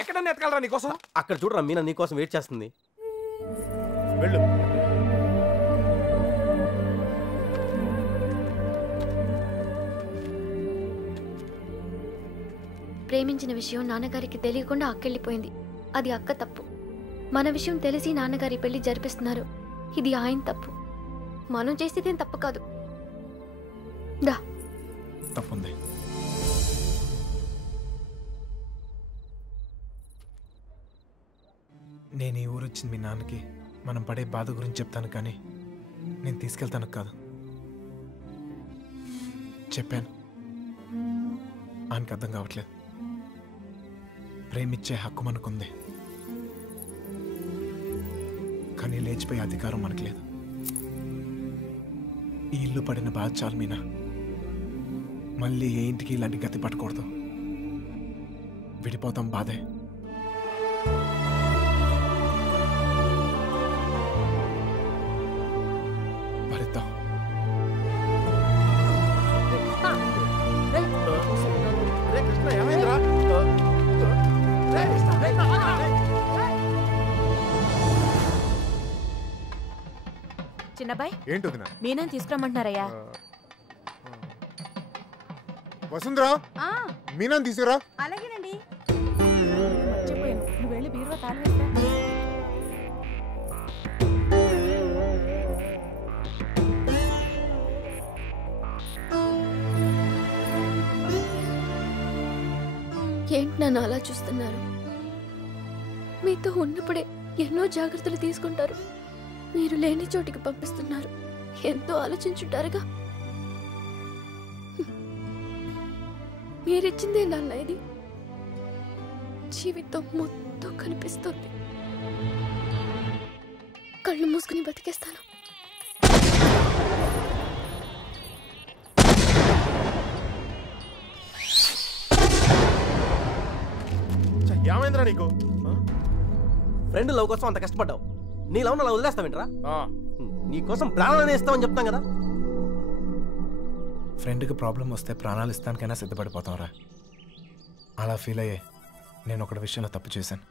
ఎక్కడన్నా ఎతకాలరా నీకోసం? అక్కడ చూడరా మీనా నీకోసం వెయిట్ చేస్తుంది. వెళ్ళు. ప్రేమించిన విషయం నాన్నగారికి తెలియకుండా అక్కెళ్ళిపోయింది. అది అక్క తప్పు. మన విషయం తెలిసి నాన్నగారి పెళ్లి జరిపిస్తున్నారు. ఇది ఆయన తప్పు. మనం చేసేదేం తప్పు కాదు. దా తప్పుంది. నేను ఈ ఊరు వచ్చింది మీ నాన్నకి మనం పడే బాధ గురించి చెప్తాను, కానీ నేను తీసుకెళ్తాను కాదు. చెప్పాను, ఆయనకి అర్థం కావట్లేదు. ప్రేమిచ్చే హక్కు మనకుంది, కానీ లేచిపోయే అధికారం మనకు లేదు. ఈ ఇల్లు పడిన బాధ చాలు మీనా. మళ్ళీ ఏ ఇంటికి ఇలాంటి గతి పట్టకూడదు. విడిపోతాం, బాధే. భరిద్దాం. చిన్నబాయ్ ఏంటి మీనని తీసుకురమ్మంటున్నారయ్యా. వసుంధరా, మీనాన్ని తీసుకురా. అలాగేనండి. మర్చిపోయాను, నువ్వు వెళ్ళి బీరువా తాళం వేస్తా. ఏంటి నన్ను అలా చూస్తున్నారు? మీతో ఉన్నప్పుడే ఎన్నో జాగ్రత్తలు తీసుకుంటారు. మీరు లేని చోటికి పంపిస్తున్నారు. ఎంతో ఆలోచించుంటారుగా. మీరిచ్చిందే నాన్న ఇది. జీవితం మొత్తం కనిపిస్తుంది. కళ్ళు మూసుకుని బతికేస్తాను. ఏమైందిరా నీకు? ఫ్రెండ్ లవ్ కోసం అంత కష్టపడ్డావు. నీ లవ్ అలా వదిలేస్తావేంట్రా? నీకోసం ప్రాణాలు ఇస్తామని చెప్తాం కదా. ఫ్రెండ్కి ప్రాబ్లం వస్తే ప్రాణాలు ఇస్తానికైనా సిద్ధపడిపోతాంరా. అలా ఫీల్ అయ్యే నేను ఒకటి విషయంలో తప్పు చేశాను.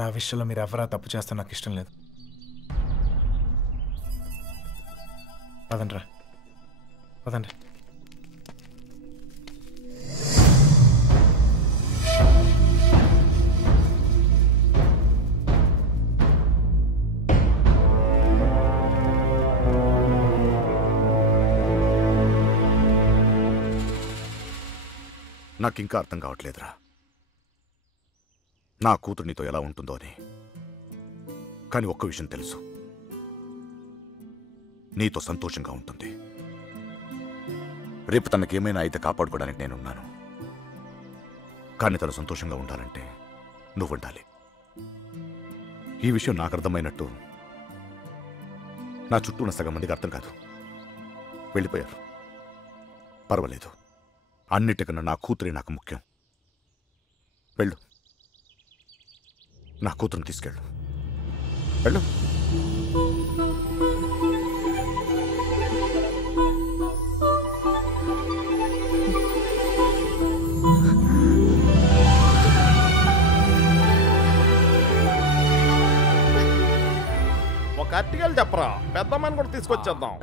నా విషయంలో మీరు ఎవరా తప్పు చేస్తే నాకు ఇష్టం లేదు. పదండ్రా, పదండి. నాకింకా అర్థం కావట్లేదురా, నా కూతురు నీతో ఎలా ఉంటుందో అని. కానీ ఒక్క విషయం తెలుసు, నీతో సంతోషంగా ఉంటుంది. రేపు తనకేమైనా అయితే కాపాడుకోవడానికి నేనున్నాను. కానీ తను సంతోషంగా ఉండాలంటే నువ్వు ఉండాలి. ఈ విషయం నాకు అర్థమైనట్టు నా చుట్టూ ఉన్న సగం మందికి అర్థం కాదు. వెళ్ళిపోయారు. పర్వాలేదు, అన్నిటికన్నా నా కూతురే నాకు ముఖ్యం. వెళ్ళు, నా కూతురుని తీసుకెళ్ళు. వెళ్ళు. ఒక అట్టికలు చెప్పరా, పెద్దమ్మని కూడా తీసుకొచ్చేద్దాం.